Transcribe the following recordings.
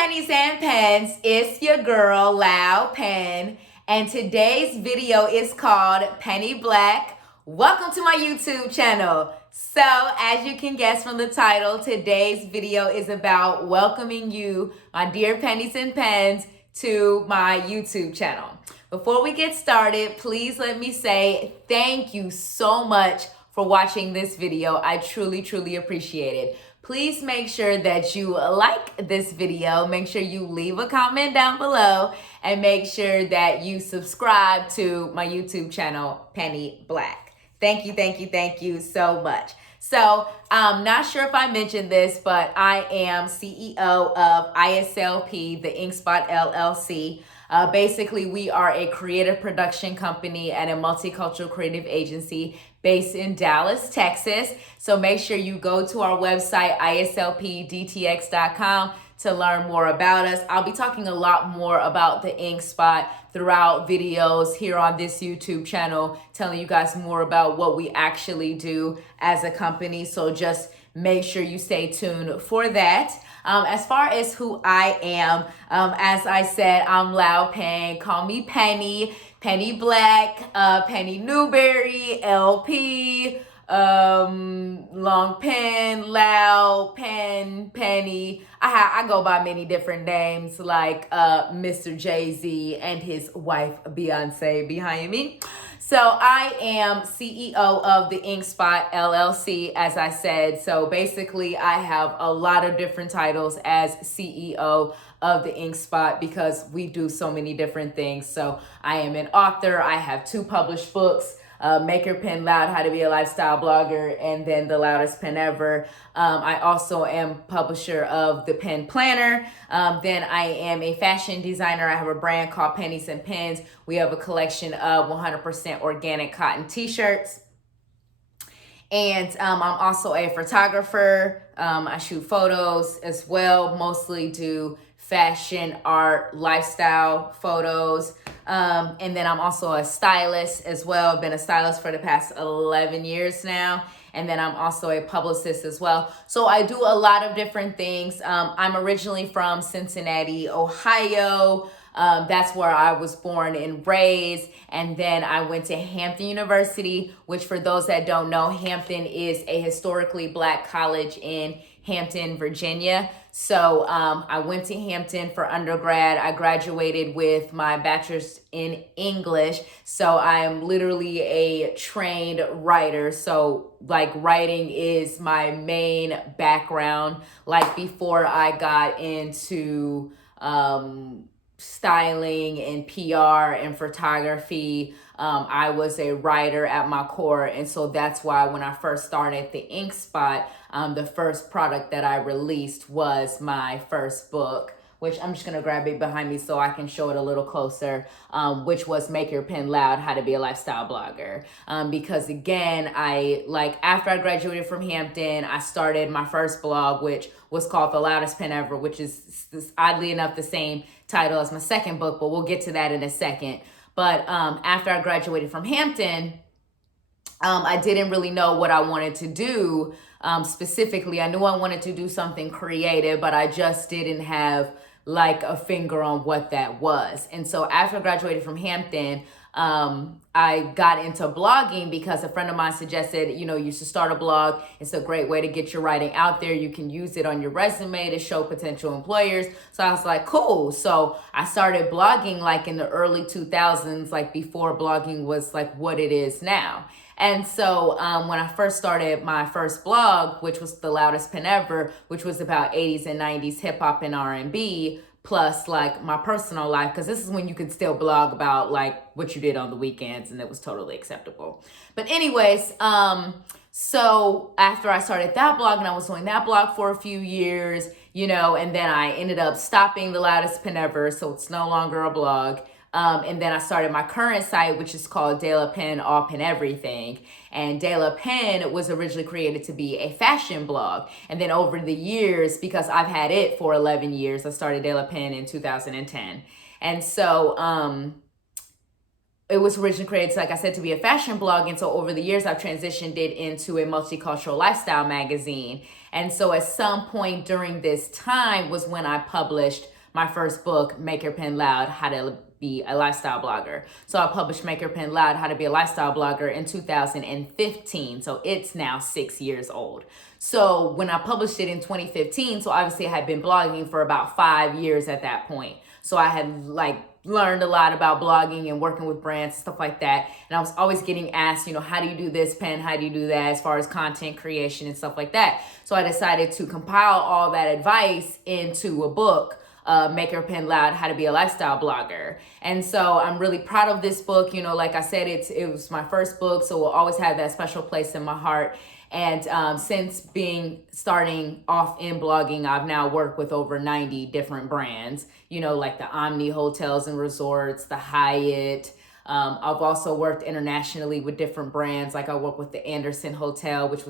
Pennies and Pens, it's your girl, LoudPen, and today's video is called Penny Black. Welcome to my YouTube channel. So, as you can guess from the title, today's video is about welcoming you, my dear Pennies and Pens, to my YouTube channel. Before we get started, please let me say thank you so much for watching this video. I truly appreciate it. Please make sure that you like this video. Make sure you leave a comment down below and make sure that you subscribe to my YouTube channel, Penny Black. Thank you so much. So I'm not sure if I mentioned this, but I am CEO of ISLP, the InkSpot LLC. Basically, we are a creative production company and a multicultural creative agency based in Dallas, Texas. So make sure you go to our website, islpdtx.com, to learn more about us. I'll be talking a lot more about the InkSpot throughout videos here on this YouTube channel, telling you guys more about what we actually do as a company. So just make sure you stay tuned for that. As far as who I am, as I said, I'm LoudPen. Call me Penny, Penny Black, Penny Newberry, LP, long pen, LoudPen, Penny. I go by many different names, like Mr. Jay-Z and his wife Beyonce behind me. So I am CEO of the InkSpot LLC, as I said. So basically, I have a lot of different titles as CEO of the InkSpot because we do so many different things. So I am an author. I have 2 published books. Make Your Pen Loud, How to Be a Lifestyle Blogger, and then the Loudest Pen Ever. I also am publisher of the Pen Planner. Then I am a fashion designer. I have a brand called Pennies and Pens. We have a collection of 100% organic cotton t-shirts. And I'm also a photographer. I shoot photos as well, mostly do fashion, art, lifestyle photos. And then I'm also a stylist as well. I've been a stylist for the past 11 years now. And then I'm also a publicist as well. So I do a lot of different things. I'm originally from Cincinnati, Ohio. That's where I was born and raised. And then I went to Hampton University, which for those that don't know, Hampton is a historically Black college in Hampton, Virginia. So I went to Hampton for undergrad. I graduated with my bachelor's in English. So I'm literally a trained writer. So like writing is my main background. Like before I got into styling and PR and photography, I was a writer at my core. And so that's why when I first started the InkSpot, the first product that I released was my first book, which I'm just going to grab it behind me so I can show it a little closer, which was Make Your Pen Loud, How to Be a Lifestyle Blogger. Because again, after I graduated from Hampton, I started my first blog, which was called The Loudest Pen Ever, which is oddly enough the same title as my second book, but we'll get to that in a second. But after I graduated from Hampton, I didn't really know what I wanted to do specifically. I knew I wanted to do something creative, but I just didn't have like a finger on what that was. And so after I graduated from Hampton, I got into blogging because a friend of mine suggested, you should start a blog. It's a great way to get your writing out there. You can use it on your resume to show potential employers. So I was like, cool. So I started blogging like in the early 2000s, like before blogging was like what it is now. And so when I first started my first blog, which was The Loudest Pen Ever, which was about 80s and 90s hip hop and R&B, plus like my personal life, because this is when you could still blog about like what you did on the weekends and it was totally acceptable. But anyways, so after I started that blog and I was doing that blog for a few years, and then I ended up stopping The Loudest Pen Ever, so it's no longer a blog. And then I started my current site, which is called Pen, All Pen Everything. And Pen was originally created to be a fashion blog. And then over the years, because I've had it for 11 years, I started Pen in 2010. And so it was originally created, like I said, to be a fashion blog. And so over the years, I've transitioned it into a multicultural lifestyle magazine. And so at some point during this time was when I published my first book, Make Your Pen Loud, How to Be a Lifestyle Blogger. So I published Make Your Pen Loud, How to Be a Lifestyle Blogger in 2015. So it's now 6 years old. So when I published it in 2015, so obviously I had been blogging for about 5 years at that point. So I had learned a lot about blogging and working with brands and stuff like that. And I was always getting asked, how do you do this, Pen? How do you do that as far as content creation and stuff like that? So I decided to compile all that advice into a book, Make Your Pen Loud, How to Be a Lifestyle Blogger. And so I'm really proud of this book. Like I said, it was my first book, so we'll always have that special place in my heart. And since starting off in blogging, I've now worked with over 90 different brands, like the Omni Hotels and Resorts, the Hyatt. I've also worked internationally with different brands. Like I worked with the Anderson Hotel, which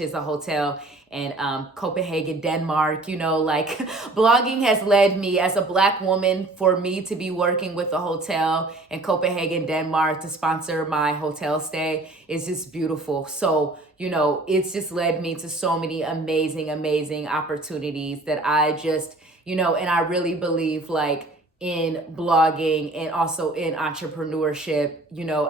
is a hotel in Copenhagen, Denmark. Blogging has led me as a Black woman, for me to be working with a hotel in Copenhagen, Denmark to sponsor my hotel stay is just beautiful. So, it's just led me to so many amazing, amazing opportunities that I just, and I really believe in blogging and also in entrepreneurship,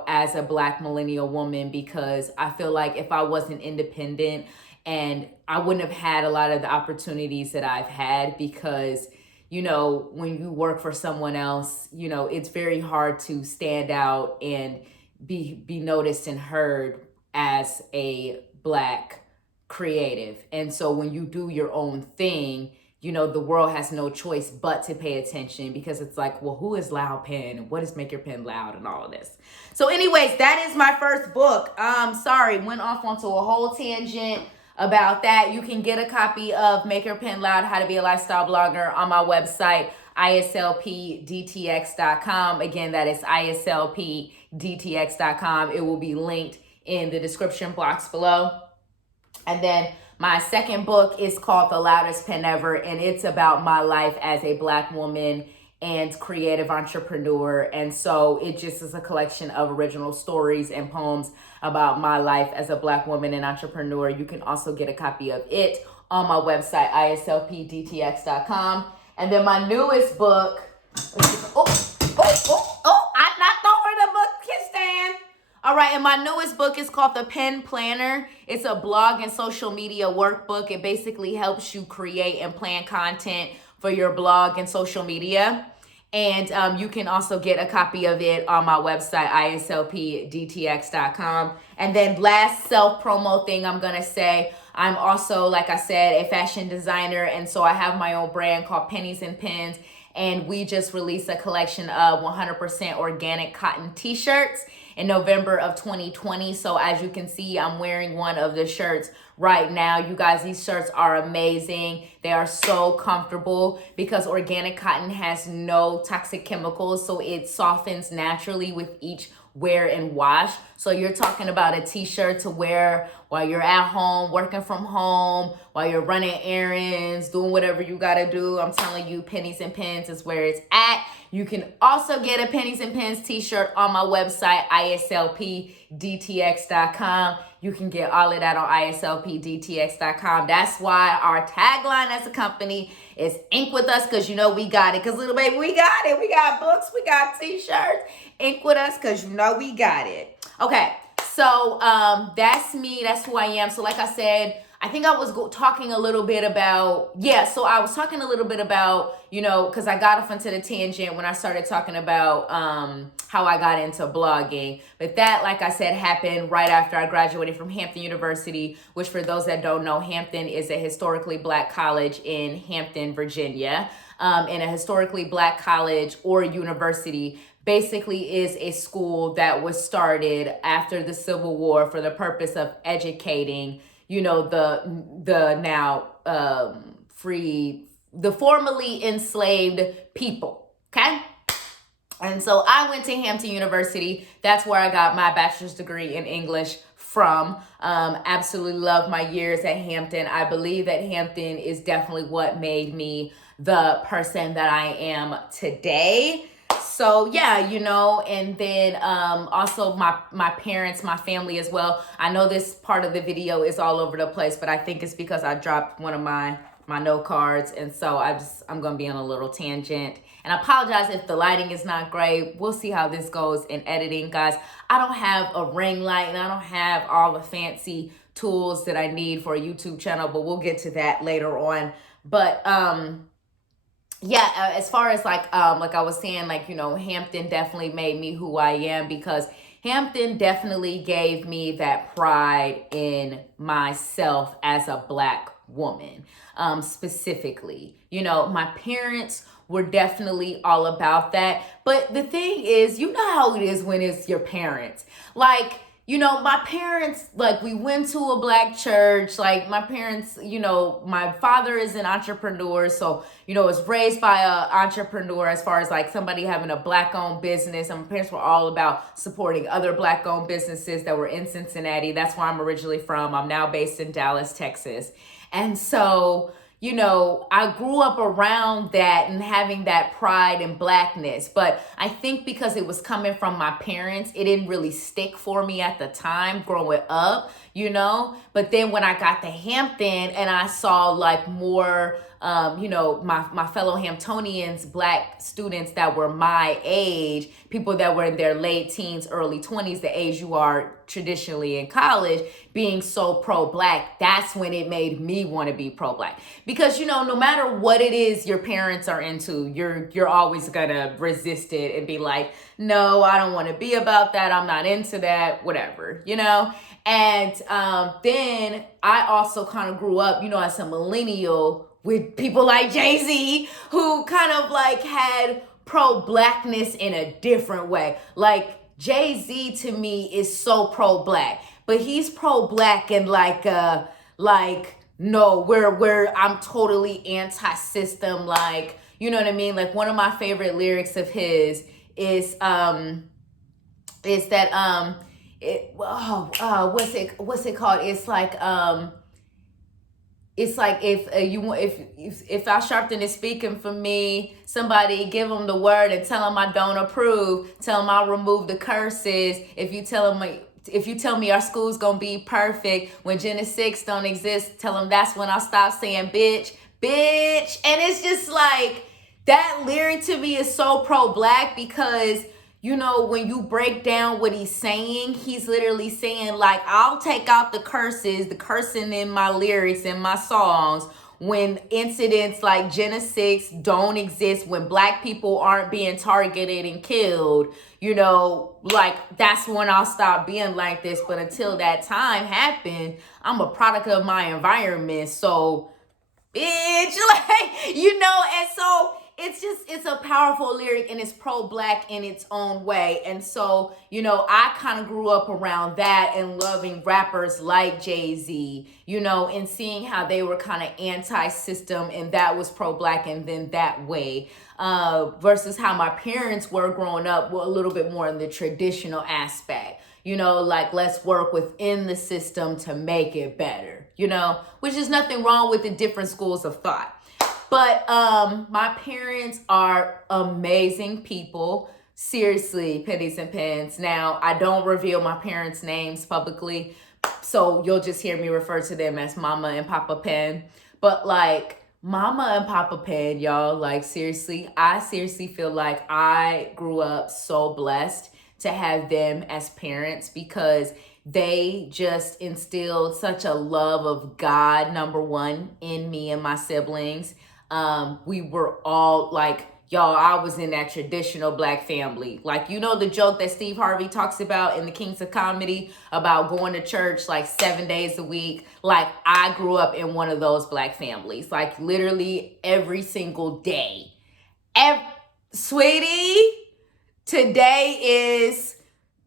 as a Black millennial woman, because I feel like if I wasn't independent, and I wouldn't have had a lot of the opportunities that I've had, because, when you work for someone else, it's very hard to stand out and be noticed and heard as a Black creative. And so when you do your own thing, the world has no choice but to pay attention, because it's like, well, who is LoudPen? What is Make Your Pen Loud and all of this? So anyways, that is my first book. Sorry, went off onto a whole tangent about that. You can get a copy of Make Your Pen Loud, How to Be a Lifestyle Blogger on my website, ISLPDTX.com. Again, that is ISLPDTX.com. It will be linked in the description box below. And then my second book is called The Loudest Pen Ever, and it's about my life as a Black woman and creative entrepreneur. And so it just is a collection of original stories and poems about my life as a Black woman and entrepreneur. You can also get a copy of it on my website, ISLPDTX.com. And then my newest book, I'm not throwing the book stand. All right, and my newest book is called The Pen Planner. It's a blog and social media workbook. It basically helps you create and plan content for your blog and social media. And you can also get a copy of it on my website, ISLPDTX.com. And then last self-promo thing I'm going to say, I'm also, like I said, a fashion designer. And so I have my own brand called Pennies and Pens. And we just released a collection of 100% organic cotton t-shirts in November of 2020. So as you can see, I'm wearing one of the shirts right now. You guys, these shirts are amazing. They are so comfortable because organic cotton has no toxic chemicals, so it softens naturally with each wear and wash. So you're talking about a t-shirt to wear while you're at home, working from home, while you're running errands, doing whatever you gotta do. I'm telling you, Pennies and Pens is where it's at. You can also get a Pennies and Pens t-shirt on my website, ISLPDTX.com. You can get all of that on ISLPDTX.com. That's why our tagline as a company is Ink with us, because we got it. Because little baby, we got it. We got books, we got t-shirts. Ink with us, because we got it. Okay, so that's me. That's who I am. So like I said, I think I was talking a little bit about, because I got off into the tangent when I started talking about how I got into blogging. But that, like I said, happened right after I graduated from Hampton University, which for those that don't know, Hampton is a historically Black college in Hampton, Virginia. And a historically Black college or university basically is a school that was started after the Civil War for the purpose of educating the formerly enslaved people, okay? And so I went to Hampton University. That's where I got my bachelor's degree in English from. Absolutely love my years at Hampton. I believe that Hampton is definitely what made me the person that I am today. So yeah, you know, and then also my parents, my family as well. I know this part of the video is all over the place, but I think it's because I dropped one of my note cards, and so I'm gonna be on a little tangent. And I apologize if the lighting is not great. We'll see how this goes in editing, guys. I don't have a ring light and I don't have all the fancy tools that I need for a YouTube channel, but we'll get to that later on. But yeah, as far as like I was saying, like, you know, Hampton definitely made me who I am, because Hampton definitely gave me that pride in myself as a Black woman. Specifically, you know, my parents were definitely all about that. But the thing is, you know how it is when it's your parents. Like, you know, my parents, like, we went to a Black church. Like, my parents, you know, my father is an entrepreneur. So, you know, was raised by an entrepreneur as far as like somebody having a Black owned business. And my parents were all about supporting other Black owned businesses that were in Cincinnati. That's where I'm originally from. I'm now based in Dallas, Texas. And so, you know, I grew up around that and having that pride in Blackness. But I think because it was coming from my parents, it didn't really stick for me at the time growing up, you know. But then when I got to Hampton and I saw like more, you know, my fellow Hamptonians, Black students that were my age, people that were in their late teens, early 20s, the age you are traditionally in college, being so pro-Black, that's when it made me want to be pro-Black. Because, you know, no matter what it is your parents are into, you're always gonna resist it and be like, no, I don't want to be about that. I'm not into that, whatever, you know? And then I also kind of grew up, you know, as a millennial with people like Jay-Z, who kind of like had pro-Blackness in a different way. Like, Jay-Z to me is so pro-Black, but he's pro-Black and like no, where I'm totally anti-system, like, you know what I mean? Like, one of my favorite lyrics of his is that what's it called? It's like if Al Sharpton is speaking for me, somebody give him the word and tell him I don't approve. Tell him I'll remove the curses. If you tell me our school's gonna be perfect when Gen 6 don't exist, tell him that's when I'll stop saying bitch. And it's just like, that lyric to me is so pro-Black, because, you know, when you break down what he's saying, he's literally saying, like, I'll take out the cursing in my lyrics, in my songs, when incidents like Gen 6 don't exist, when Black people aren't being targeted and killed, you know, like, that's when I'll stop being like this. But until that time happened, I'm a product of my environment. So, bitch, like, you know, and so it's a powerful lyric, and it's pro-Black in its own way. And so, you know, I kind of grew up around that and loving rappers like Jay-Z, you know, and seeing how they were kind of anti-system, and that was pro-Black, and then that way, versus how my parents were growing up, were a little bit more in the traditional aspect, you know, like, let's work within the system to make it better, you know, which is nothing wrong with the different schools of thought. But my parents are amazing people. Seriously, Pennies and Pens. Now, I don't reveal my parents' names publicly, so you'll just hear me refer to them as Mama and Papa Pen. But like, Mama and Papa Pen, y'all, like, seriously, I seriously feel like I grew up so blessed to have them as parents, because they just instilled such a love of God, number one, in me and my siblings. We were all like, y'all, I was in that traditional Black family. Like, you know, the joke that Steve Harvey talks about in The Kings of Comedy about going to church like 7 days a week. Like, I grew up in one of those Black families, like, literally every single day. Sweetie, today is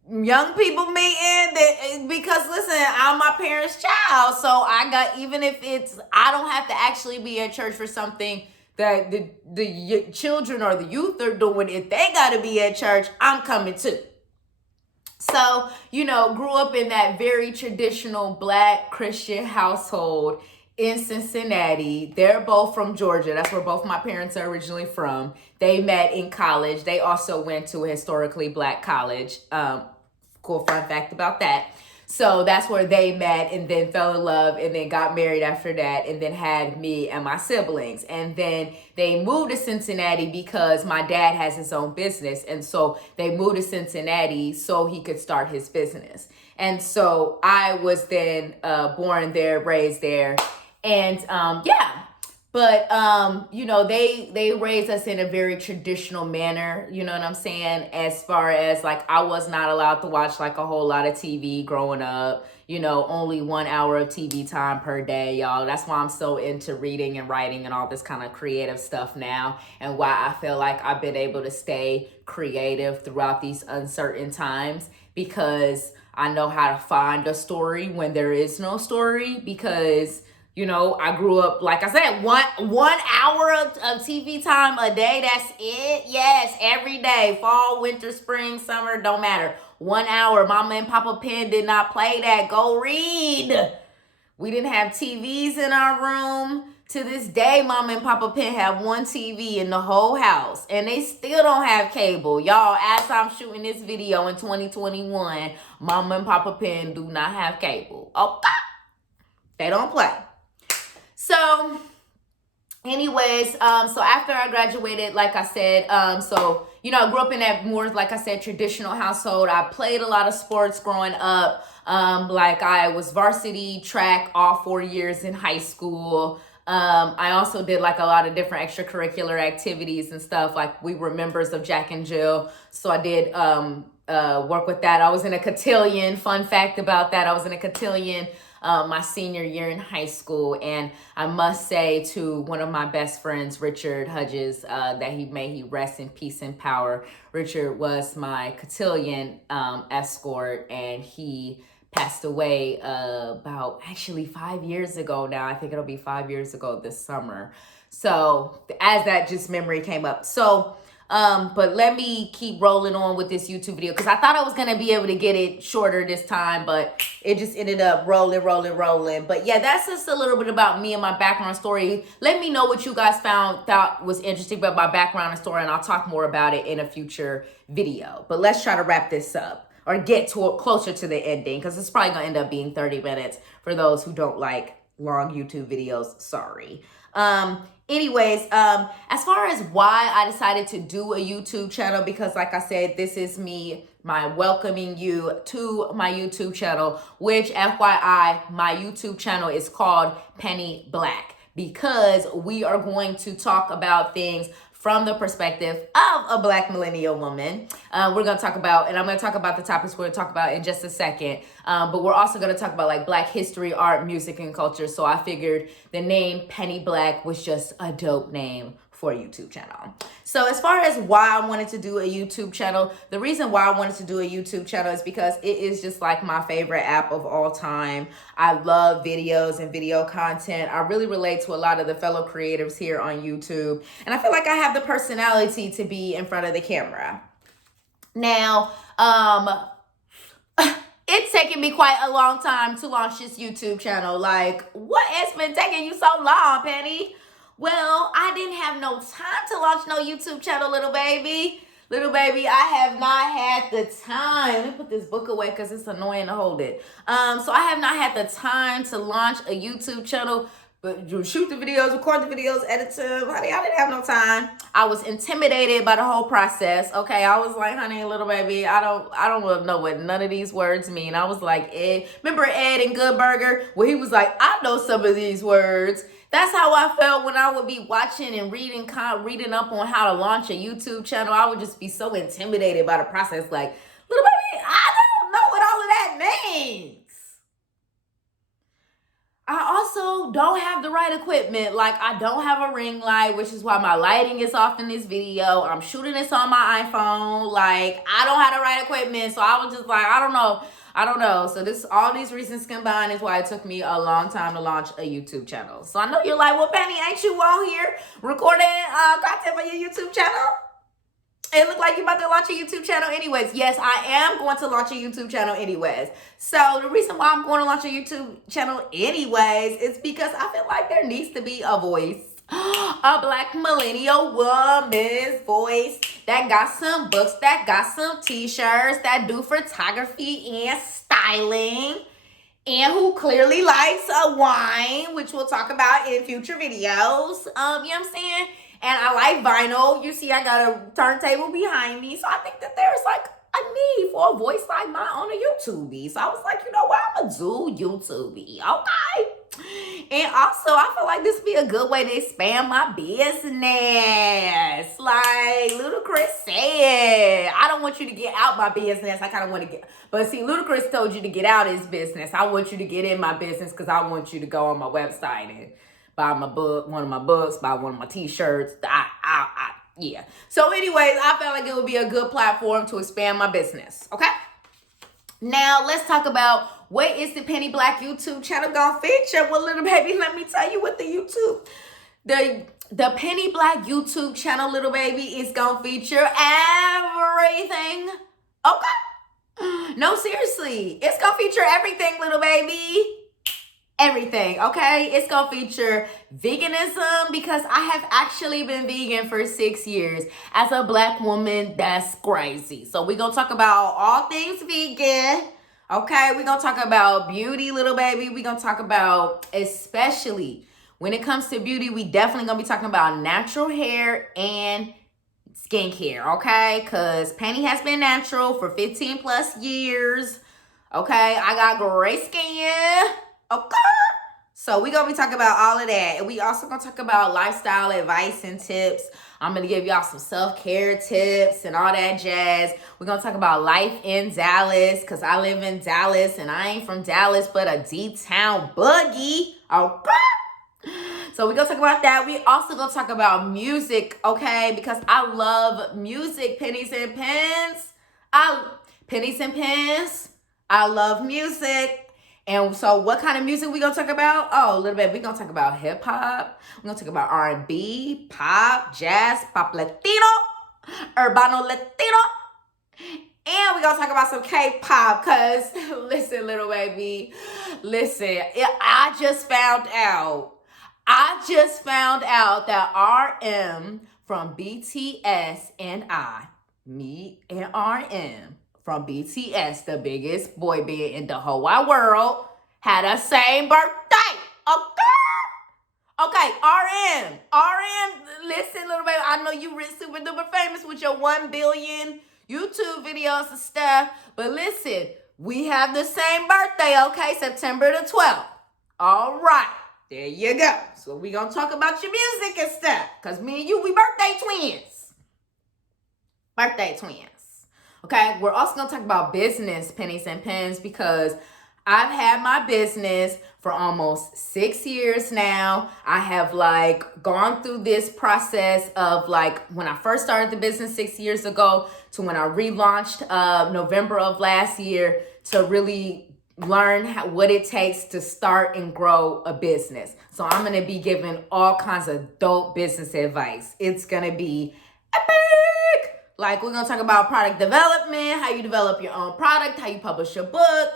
young people meeting, because listen, I'm my parents' child, so I got, even if I don't have to actually be at church for something that the children or the youth are doing. If they got to be at church, I'm coming too. So, you know, grew up in that very traditional Black Christian household. in Cincinnati. They're both from Georgia. That's where both my parents are originally from. They met in college. They also went to a historically black college. Cool fun fact about that. So that's where they met and then fell in love and then got married after that and then had me and my siblings. And then they moved to Cincinnati because my dad has his own business. And so they moved to Cincinnati so he could start his business. And so I was then born there, raised there. And yeah. But, you know, they raised us in a very traditional manner, you know what I'm saying? As far as, like, I was not allowed to watch, like, a whole lot of TV growing up, you know, only 1 hour of TV time per day, y'all. That's why I'm so into reading and writing and all this kind of creative stuff now, and why I feel like I've been able to stay creative throughout these uncertain times, because I know how to find a story when there is no story, because... You know, I grew up, like I said, one hour of TV time a day. That's it. Yes, every day. Fall, winter, spring, summer, don't matter. 1 hour. Mama and Papa Pen did not play that. Go read. We didn't have TVs in our room. To this day, Mama and Papa Pen have one TV in the whole house. And they still don't have cable. Y'all, as I'm shooting this video in 2021, Mama and Papa Pen do not have cable. Okay? They don't play. So anyways, so after I graduated, like I said, so, you know, I grew up in that more, like I said, traditional household. I played a lot of sports growing up. Like I was varsity track all 4 years in high school. I also did like a lot of different extracurricular activities and stuff. Like we were members of Jack and Jill. So I did work with that. I was in a cotillion. Fun fact about that, I was in a cotillion my senior year in high school. And I must say to one of my best friends, Richard Hudges, that may he rest in peace and power. Richard was my cotillion escort, and he passed away about actually 5 years ago now. I think it'll be 5 years ago this summer. So as that just memory came up. So but let me keep rolling on with this YouTube video, because I thought I was going to be able to get it shorter this time, but it just ended up rolling. But yeah, that's just a little bit about me and my background story. Let me know what you guys thought was interesting about my background and story, and I'll talk more about it in a future video. But let's try to wrap this up, or get closer to the ending, because it's probably going to end up being 30 minutes for those who don't like long YouTube videos. Sorry. Anyways, as far as why I decided to do a YouTube channel, because like I said, this is me, my welcoming you to my YouTube channel, which FYI, my YouTube channel is called Penny Black, because we are going to talk about things from the perspective of a Black millennial woman. We're going to talk about, and I'm going to talk about the topics we're going to talk about in just a second. But we're also going to talk about like Black history, art, music, and culture. So I figured the name Penny Black was just a dope name for a YouTube channel. So as far as why I wanted to do a YouTube channel, the reason why I wanted to do a YouTube channel is because it is just like my favorite app of all time. I love videos and video content. I really relate to a lot of the fellow creatives here on YouTube. And I feel like I have the personality to be in front of the camera. Now, it's taken me quite a long time to launch this YouTube channel. Like, what has been taking you so long, Penny? Well, I didn't have no time to launch no YouTube channel, little baby. Little baby, I have not had the time. Let me put this book away because it's annoying to hold it. So I have not had the time to launch a YouTube channel, but you shoot the videos, record the videos, edit them. Honey, I didn't have no time. I was intimidated by the whole process. Okay, I was like, honey, little baby, I don't know what none of these words mean. I was like, Ed. Remember Ed and Good Burger? Where he was like, I know some of these words. That's how I felt when I would be watching and reading up on how to launch a YouTube channel. I would just be so intimidated by the process. Like, little baby, I don't know what all of that means. I also don't have the right equipment. Like, I don't have a ring light, which is why my lighting is off in this video. I'm shooting this on my iPhone. Like, I don't have the right equipment. So I was just like, I don't know. So all these reasons combined is why it took me a long time to launch a YouTube channel. So I know you're like, well, Penny, ain't you on here recording content for your YouTube channel? It looked like you're about to launch a YouTube channel anyways. Yes, I am going to launch a YouTube channel anyways. So the reason why I'm going to launch a YouTube channel anyways is because I feel like there needs to be a voice. A Black millennial woman's voice that got some books, that got some t-shirts, that do photography and styling, and who clearly likes a wine, which we'll talk about in future videos. You know what I'm saying? And I like vinyl. You see, I got a turntable behind me. So I think that there's like a need for a voice like mine on a YouTube. So I was like, you know what? I'm going to do YouTube. Okay. And also, I feel like this would be a good way to expand my business. Like Ludacris said, I don't want you to get out my business. I kind of want to get, but see, Ludacris told you to get out his business. I want you to get in my business because I want you to go on my website and buy my book, one of my books, buy one of my t-shirts. Yeah. So anyways, I felt like it would be a good platform to expand my business. Okay. Now let's talk about what is the Penny Black YouTube channel gonna feature. Well, little baby, let me tell you what the Penny Black YouTube channel, little baby, is gonna feature everything. Okay. No, seriously. It's gonna feature everything, little baby. Everything, okay? It's gonna feature veganism because I have actually been vegan for 6 years. As a Black woman, that's crazy. So we're gonna talk about all things vegan, okay? We're gonna talk about beauty, little baby. We're gonna talk about, especially when it comes to beauty, we definitely gonna be talking about natural hair and skincare, okay? Because Penny has been natural for 15 plus years, okay? I got great skin. Okay. So we're going to be talking about all of that. And we also going to talk about lifestyle advice and tips. I'm going to give y'all some self-care tips and all that jazz. We're going to talk about life in Dallas because I live in Dallas and I ain't from Dallas, but a D-town boogie. Okay. So we're going to talk about that. We also going to talk about music, okay? Because I love music, pennies and pens. Pennies and pens. I love music. And so what kind of music we gonna talk about? Oh, a little bit. We're gonna talk about hip hop. We're gonna talk about R&B, pop, jazz, pop Latino, Urbano Latino. And we're gonna talk about some K-pop. Cause listen, little baby, listen, I just found out that RM from BTS and me and RM from BTS, the biggest boy band in the whole wide world, had the same birthday. Okay, RM, listen, little baby, I know you super duper famous with your 1 billion YouTube videos and stuff, but listen, we have the same birthday, okay, September the 12th. All right, there you go. So we gonna talk about your music and stuff, because me and you, we birthday twins. Birthday twins. Okay, we're also going to talk about business, pennies and pens, because I've had my business for almost 6 years now. I have gone through this process of when I first started the business 6 years ago to when I relaunched November of last year to really learn what it takes to start and grow a business. So I'm going to be giving all kinds of dope business advice. It's going to be epic. We're going to talk about product development, how you develop your own product, how you publish your book,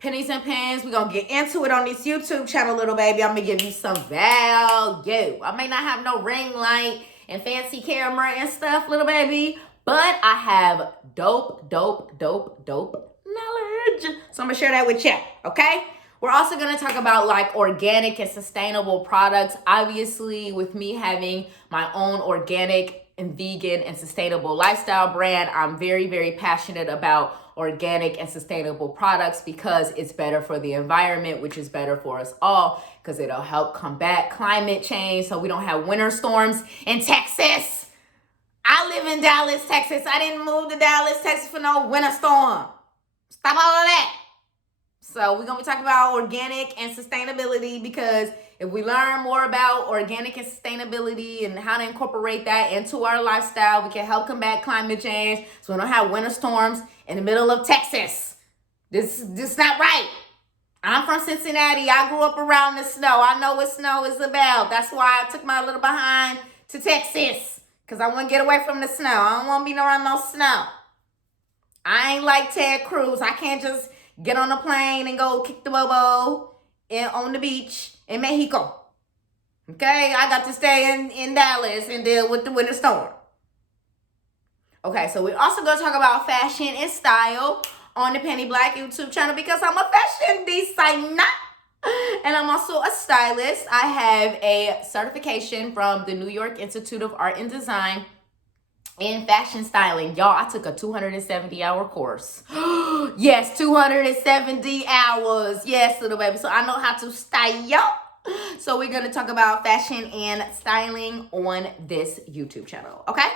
pennies and pens. We're going to get into it on this YouTube channel, little baby. I'm going to give you some value. I may not have no ring light and fancy camera and stuff, little baby, but I have dope knowledge. So I'm going to share that with you, okay? We're also going to talk about organic and sustainable products. Obviously, with me having my own organic and vegan and sustainable lifestyle brand, I'm very, very passionate about organic and sustainable products because it's better for the environment, which is better for us all because it'll help combat climate change so we don't have winter storms in Texas. I live in Dallas, Texas. I didn't move to Dallas, Texas for no winter storm. Stop all of that. So we're going to be talking about organic and sustainability because if we learn more about organic and sustainability and how to incorporate that into our lifestyle, we can help combat climate change so we don't have winter storms in the middle of Texas. This is not right. I'm from Cincinnati. I grew up around the snow. I know what snow is about. That's why I took my little behind to Texas. Because I want to get away from the snow. I don't want to be around no snow. I ain't like Ted Cruz. I can't just get on a plane and go kick the bobo on the beach in Mexico. Okay? I got to stay in Dallas and deal with the winter storm. Okay, so we're also going to talk about fashion and style on the Penny Black YouTube channel because I'm a fashion designer. And I'm also a stylist. I have a certification from the New York Institute of Art and Design in fashion styling. Y'all, I took a 270-hour course. Yes, 270 hours. Yes, little baby. So I know how to style. So we're going to talk about fashion and styling on this YouTube channel. Okay?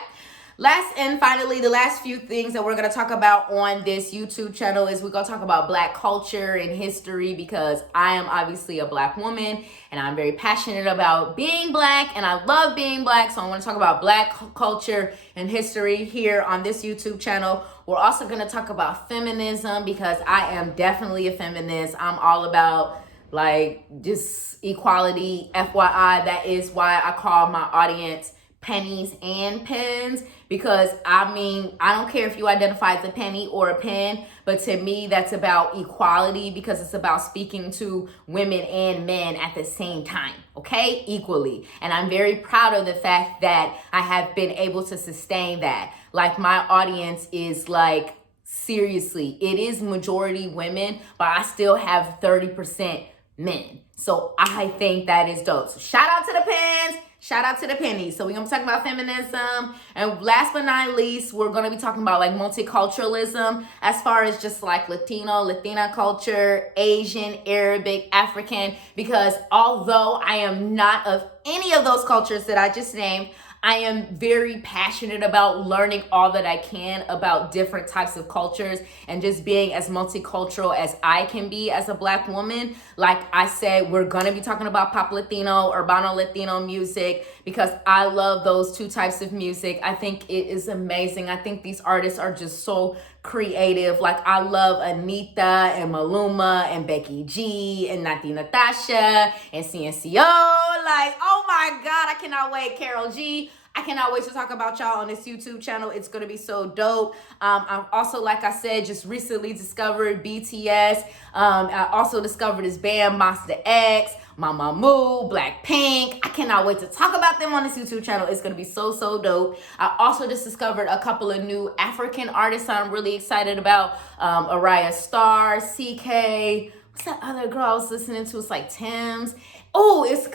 Last and finally, the last few things that we're going to talk about on this YouTube channel is we're going to talk about Black culture and history because I am obviously a Black woman and I'm very passionate about being Black and I love being Black. So I want to talk about Black culture and history here on this YouTube channel. We're also going to talk about feminism because I am definitely a feminist. I'm all about like just equality. FYI, that is why I call my audience pennies and pens, because I mean, I don't care if you identify as a penny or a pen, but to me, that's about equality because it's about speaking to women and men at the same time, okay? Equally. And I'm very proud of the fact that I have been able to sustain that. Like my audience is like, seriously, it is majority women, but I still have 30% men. So I think that is dope. So shout out to the pens. Shout out to the pennies. So we're going to be talking about feminism. And last but not least, we're going to be talking about like multiculturalism as far as just like Latina culture, Asian, Arabic, African. Because although I am not of any of those cultures that I just named, I am very passionate about learning all that I can about different types of cultures and just being as multicultural as I can be as a Black woman. Like I said, we're going to be talking about pop Latino, Urbano Latino music because I love those two types of music. I think it is amazing. I think these artists are just so creative. Like I love Anita and Maluma and Becky G and Nati Natasha and CNCO. Like, oh my God, I cannot wait. Carol G. I cannot wait to talk about y'all on this YouTube channel. It's going to be so dope. I've also, like I said, just recently discovered BTS. I also discovered this band, Monster X, Mamamoo, Blackpink. I cannot wait to talk about them on this YouTube channel. It's going to be so, so dope. I also just discovered a couple of new African artists I'm really excited about. Araya Starr, CK. What's that other girl I was listening to? It's like Tim's. Oh, it's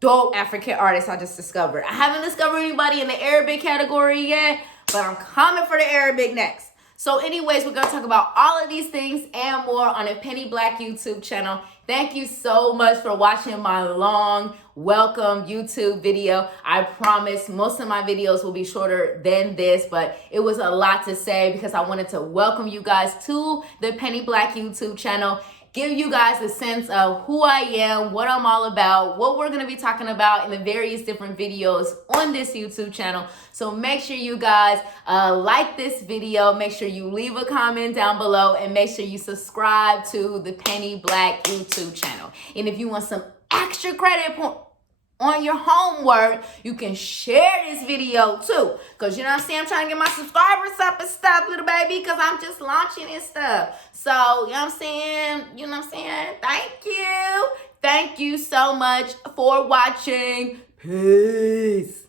dope African artists I just discovered. I haven't discovered anybody in the Arabic category yet, but I'm coming for the Arabic next. So anyways, we're going to talk about all of these things and more on the Penny Black YouTube channel. Thank you so much for watching my long welcome YouTube video. I promise most of my videos will be shorter than this, but it was a lot to say because I wanted to welcome you guys to the Penny Black YouTube channel. Give you guys a sense of who I am, what I'm all about, what we're going to be talking about in the various different videos on this YouTube channel. So make sure you guys like this video, make sure you leave a comment down below, and make sure you subscribe to the Penny Black YouTube channel. And if you want some extra credit on your homework, you can share this video too. Because you know what I'm saying? I'm trying to get my subscribers up and stuff, little baby, because I'm just launching and stuff. So, you know what I'm saying? You know what I'm saying? Thank you. Thank you so much for watching. Peace.